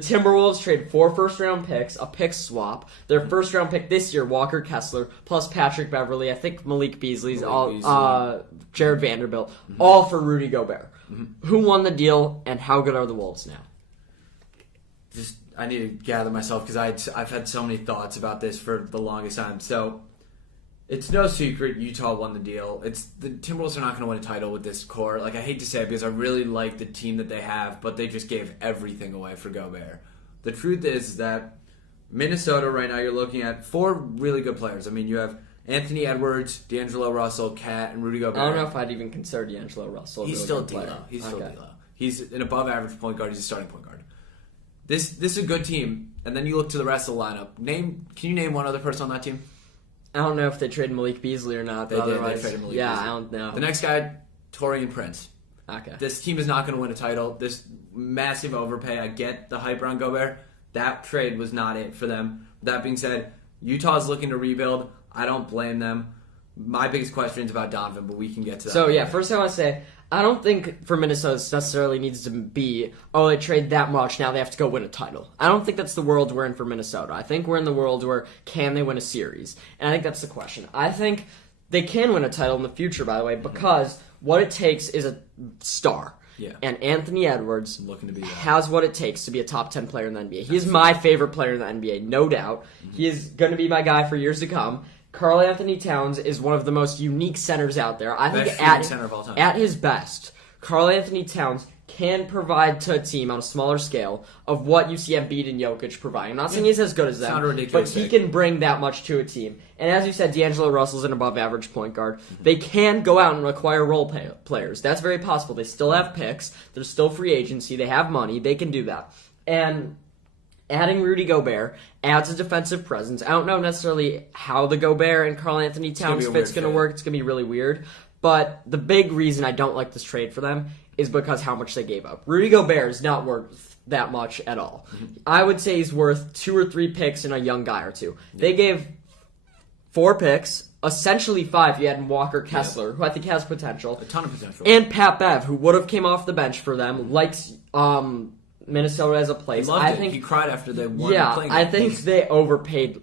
Timberwolves trade 4 first-round picks, a pick swap. Their first-round pick this year, Walker Kessler, plus Patrick Beverley, I think Malik Beasley's, Jared Vanderbilt, all for Rudy Gobert. Who won the deal, and how good are the Wolves now? I need to gather myself because I've had so many thoughts about this for the longest time. So, it's no secret Utah won the deal. The Timberwolves are not going to win a title with this core. Like, I hate to say it because I really like the team that they have, but they just gave everything away for Gobert. The truth is that Minnesota right now, you're looking at 4 really good players. I mean, you have Anthony Edwards, D'Angelo Russell, Kat, and Rudy Gobert. I don't know if I'd even consider D'Angelo Russell. He's still D'Lo. He's still D'Lo. He's an above-average point guard. He's a starting point guard. This is a good team, and then you look to the rest of the lineup. Can you name one other person on that team? I don't know if they traded Malik Beasley or not. They did. They traded Malik Beasley. I don't know. The next guy, Taurean Prince. Okay. This team is not going to win a title. This massive overpay. I get the hype around Gobert. That trade was not it for them. That being said, Utah's looking to rebuild. I don't blame them. My biggest question is about Donovan, but we can get to that. So, first I want to say, I don't think for Minnesota it necessarily needs to be, they trade that much, now they have to go win a title. I don't think that's the world we're in for Minnesota. I think we're in the world where can they win a series? And I think that's the question. I think they can win a title in the future, by the way, because what it takes is a star. Yeah. And Anthony Edwards looking to be has what it takes to be a top 10 player in the NBA. He is my favorite player in the NBA, no doubt. He is going to be my guy for years to come. KarlAnthony Towns is one of the most unique centers out there. I think center of all time. At his best, KarlAnthony Towns can provide to a team on a smaller scale of what you see Embiid and Jokic provide. I'm not saying he's as good as them, but he can bring that much to a team. And as you said, D'Angelo Russell's an above-average point guard. They can go out and acquire role players. That's very possible. They still have picks. There's still free agency. They have money. They can do that. And adding Rudy Gobert adds a defensive presence. I don't know necessarily how the Gobert and KarlAnthony Towns fit's going to work. It's going to be really weird. But the big reason I don't like this trade for them is because how much they gave up. Rudy Gobert is not worth that much at all. I would say he's worth 2 or 3 picks and a young guy or two. They gave 4 picks, essentially 5 if you add in Walker Kessler, who I think has potential. A ton of potential. And Pat Bev, who would have came off the bench for them, likes Minnesota as a place. I think he cried after they won. I think they overpaid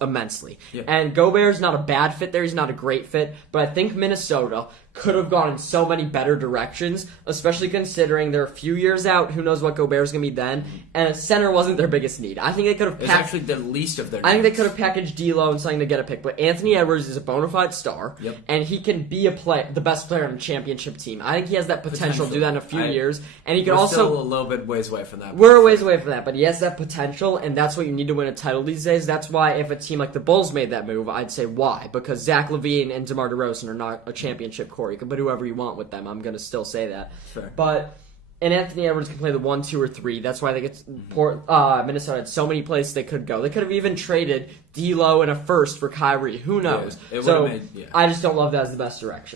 immensely. Yeah. And Gobert's not a bad fit there. He's not a great fit. But I think Minnesota could have gone in so many better directions, especially considering they're a few years out. Who knows what Gobert's going to be then. And a center wasn't their biggest need. I think they could have It's actually the least of their needs. I think they could have packaged D'Lo and something to get a pick. But Anthony Edwards is a bona fide star. Yep. And he can be the best player on a championship team. I think he has that potential to do that in a few years. And he could also... We're still a little bit ways away from that. We're a ways away from that, but he has that potential, and that's what you need to win a title these days. That's why if a team like the Bulls made that move, I'd say why. Because Zach LaVine and DeMar DeRozan are not a championship core. You can put whoever you want with them. I'm going to still say that. Fair. And Anthony Edwards can play the 1, 2, or 3. That's why I think Minnesota had so many places they could go. They could have even traded D'Lo and a first for Kyrie. Who knows? I just don't love that as the best direction.